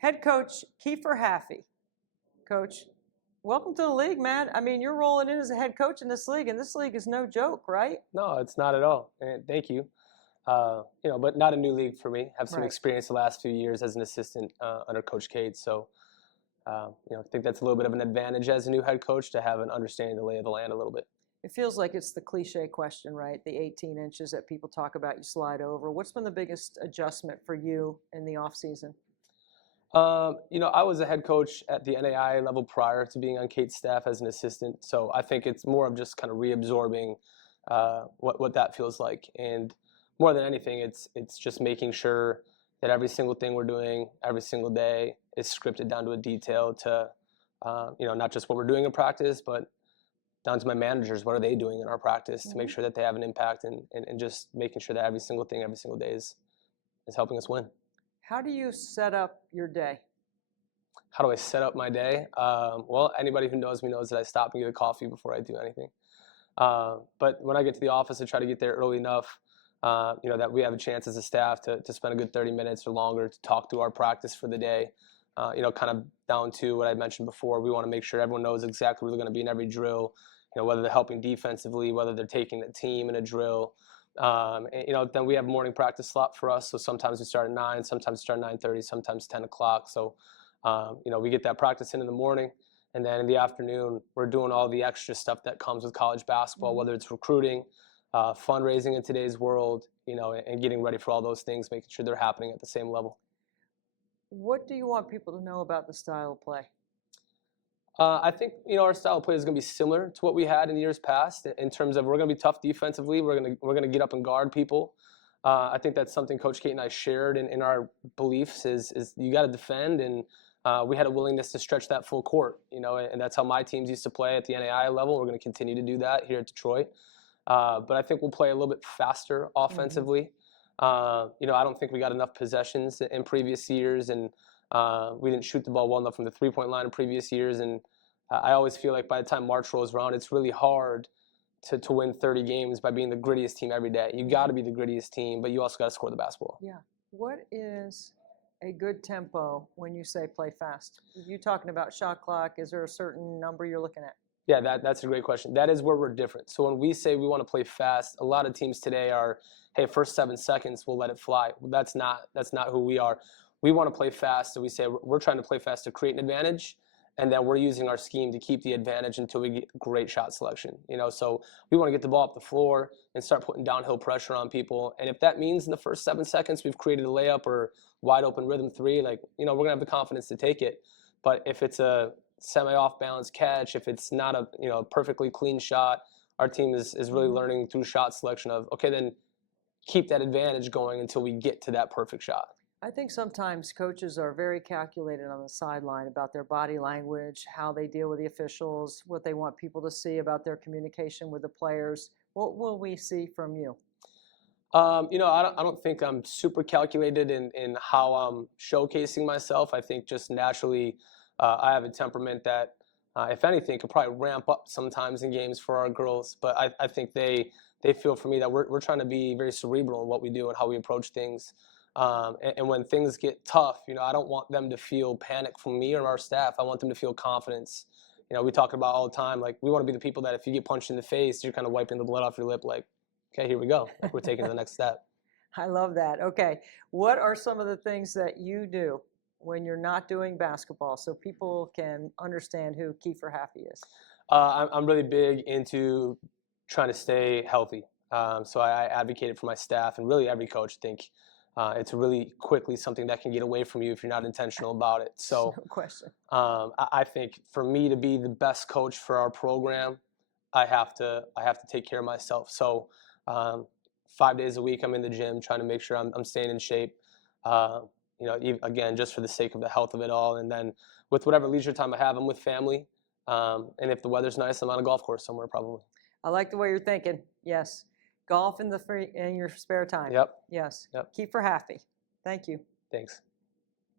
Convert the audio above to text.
Head coach Kiefer Haffey. Coach, welcome to the league, man. I mean, you're rolling in as a head coach in this league, and this league is no joke, right? No, it's not at all. And thank you. But not a new league for me. Have some Right. experience the last few years as an assistant under Coach Cade. So, I think that's a little bit of an advantage as a new head coach to have an understanding of the lay of the land a little bit. It feels like it's the cliche question, right? The 18 inches that people talk about, you slide over. What's been the biggest adjustment for you in the offseason? I was a head coach at the NAI level prior to being on Cade's staff as an assistant. So I think it's more of just kind of reabsorbing what that feels like. And more than anything, it's just making sure that every single thing we're doing every single day is scripted down to a detail to, not just what we're doing in practice, but down to my managers, what are they doing in our practice to make sure that they have an impact and just making sure that every single thing every single day is helping us win. How do you set up your day? How do I set up my day? Well, anybody who knows me knows that I stop and get a coffee before I do anything. But when I get to the office, I try to get there early enough, that we have a chance as a staff to spend a good 30 minutes or longer to talk through our practice for the day. Kind of down to what I mentioned before. We want to make sure everyone knows exactly where they're going to be in every drill, whether they're helping defensively, whether they're taking the team in a drill. Then we have morning practice slot for us. So sometimes we start at 9, sometimes we start at 9:30, sometimes 10 o'clock. So, we get that practice in the morning. And then in the afternoon, we're doing all the extra stuff that comes with college basketball, whether it's recruiting, fundraising in today's world, and getting ready for all those things, making sure they're happening at the same level. What do you want people to know about the style of play? I think our style of play is going to be similar to what we had in years past in terms of we're going to be tough defensively. We're going to get up and guard people. I think that's something Coach Kate and I shared in our beliefs is you got to defend, and we had a willingness to stretch that full court. And that's how my teams used to play at the NAI level. We're going to continue to do that here at Detroit. But I think we'll play a little bit faster offensively. I don't think we got enough possessions in previous years, and we didn't shoot the ball well enough from the three-point line in previous years. And I always feel like by the time March rolls around, it's really hard to win 30 games by being the grittiest team every day. You got to be the grittiest team, but you also got to score the basketball. Yeah. What is a good tempo when you say play fast? Are you talking about shot clock? Is there a certain number you're looking at? Yeah, that's a great question. That is where we're different. So when we say we want to play fast, a lot of teams today are, hey, first 7 seconds, we'll let it fly. That's not who we are. We want to play fast, so we say we're trying to play fast to create an advantage, and then we're using our scheme to keep the advantage until we get great shot selection. So we want to get the ball up the floor and start putting downhill pressure on people. And if that means in the first 7 seconds we've created a layup or wide open rhythm three, we're going to have the confidence to take it. But if it's a semi-off balance catch, if it's not a perfectly clean shot, our team is really learning through shot selection of, okay, then keep that advantage going until we get to that perfect shot. I think sometimes coaches are very calculated on the sideline about their body language, how they deal with the officials, what they want people to see about their communication with the players. What will we see from you? I don't think I'm super calculated in how I'm showcasing myself. I think just naturally I have a temperament that, if anything, could probably ramp up sometimes in games for our girls. But I think they feel for me that we're trying to be very cerebral in what we do and how we approach things. And when things get tough, I don't want them to feel panic from me or our staff. I want them to feel confidence. We talk about all the time, we want to be the people that if you get punched in the face, you're kind of wiping the blood off your lip, okay, here we go. We're taking the next step. I love that. Okay. What are some of the things that you do when you're not doing basketball so people can understand who Kiefer Haffey is? I'm really big into trying to stay healthy. So I advocated for my staff and really every coach. I think it's really quickly something that can get away from you if you're not intentional about it. So no question. I think for me to be the best coach for our program, I have to take care of myself. So 5 days a week I'm in the gym trying to make sure I'm staying in shape. Again, just for the sake of the health of it all. And then with whatever leisure time I have, I'm with family. And if the weather's nice, I'm on a golf course somewhere probably. I like the way you're thinking. Yes. Golf in your spare time. Yep. Yes. Yep. Kiefer Haffey. Thank you. Thanks.